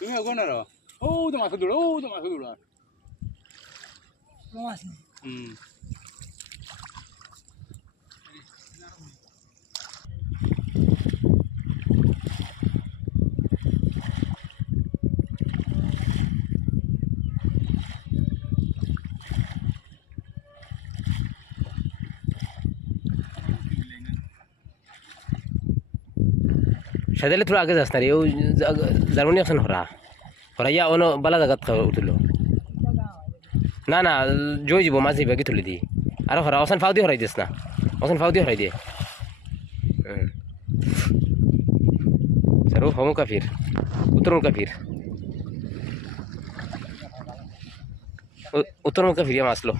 তুমি এখন আর ও তো মাছ দৌড়া ও তো মাছ দৌড়া সাদালে থোড়া আগে যাস না রে ও জার্মানি আছে হরা হরা ইয়া অন বালা জায়গাত উঠিল না না জয় যাব মাঝে বাকি তুলে দি আর হরা অসান ফাউ দিয়ে হরাই দিস না অসান ফাউ দিয়ে হরাই দিয়ে স্যার ও হমু কাফির উত্তরমুখ কাফির উত্তরমুখ কাফির মাছলো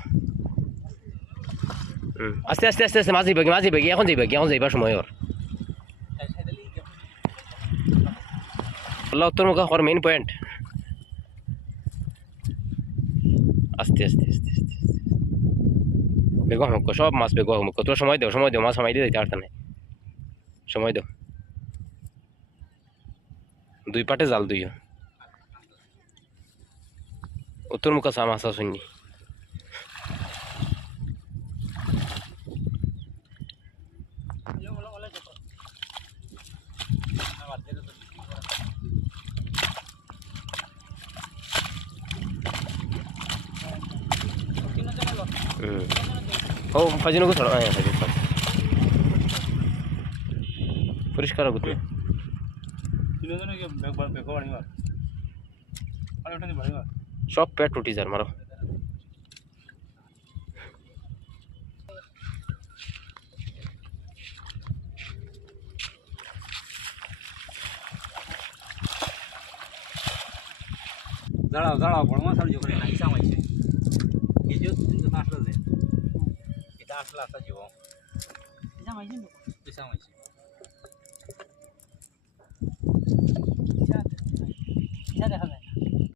আস্তে আস্তে আস্তে আস্তে মাঝে বাকি এখন যাইবার সময় ওর উত্তরমুখ হওয়ার মেইন পয়েন্ট আস্তে আস্তে আস্তে আস্তে বেগো হমুক সব মাছ বেগো হমুক তোর সময় দেও মাছ সময় দিয়ে যাইতে পারত না সময় দেও দুই পাটে জাল দুইও উত্তরমুখ আছে মাছ আসুননি ও ফাজিনকে ছড়া পরিষ্কার আগুতে সব পেট উঠি যার মারো দাঁড়াও বড় মাছ আর জোরে না ইসা মাইছে এই যে আসলে যে এটা আসলে আসা জীব ইসা মাইছে